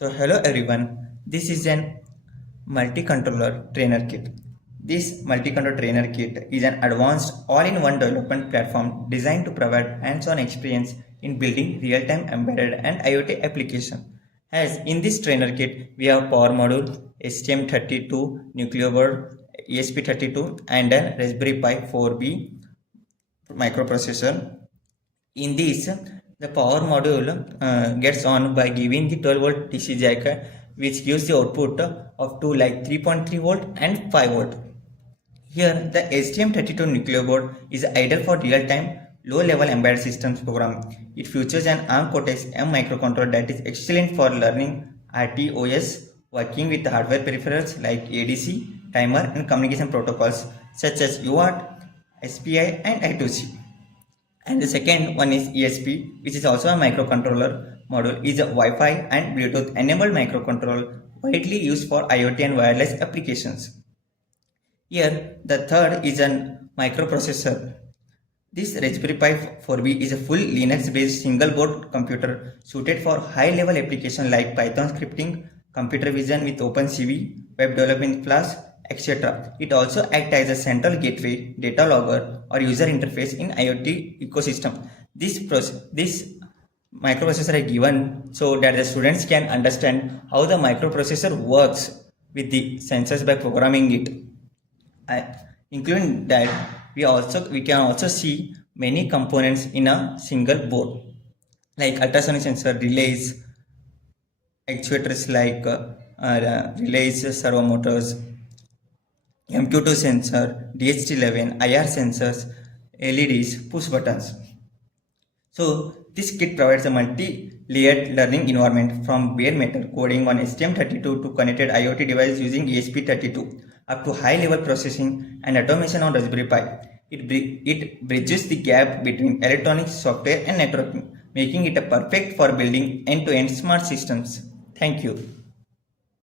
So hello everyone, this is an Multicontroller Trainer Kit. This Multicontroller Trainer Kit is an advanced all-in-one development platform designed to provide hands-on experience in building real-time embedded and IoT application. As in this trainer kit, we have power module, STM32 Nucleo board, ESP32 and an Raspberry Pi 4B microprocessor. In this, the power module gets on by giving the 12-volt DC jack, which gives the output of two like 3.3 volt and 5 volt. Here, the STM32 Nucleo board is ideal for real-time, low-level embedded systems programming. It features an ARM Cortex M microcontroller that is excellent for learning RTOS, working with hardware peripherals like ADC, timer, and communication protocols such as UART, SPI, and I2C. And the second one is ESP, which is also a microcontroller module, is a Wi-Fi and Bluetooth enabled microcontroller widely used for IoT and wireless applications. Here, the third is a microprocessor. This Raspberry Pi 4B is a full Linux-based single-board computer suited for high-level applications like Python scripting, computer vision with OpenCV, web development Flash, etc. It also acts as a central gateway, data logger, or user interface in IoT ecosystem. This microprocessor is given so that the students can understand how the microprocessor works with the sensors by programming it. Including that, we can also see many components in a single board, like ultrasonic sensor, relays, actuators like relays, servo motors, MQ2 sensor, DHT11, IR sensors, LEDs, push buttons. So this kit provides a multi-layered learning environment from bare metal coding on STM32 to connected IoT device using ESP32 up to high-level processing and automation on Raspberry Pi. It bridges the gap between electronics, software and networking, making it a perfect for building end-to-end smart systems. Thank you.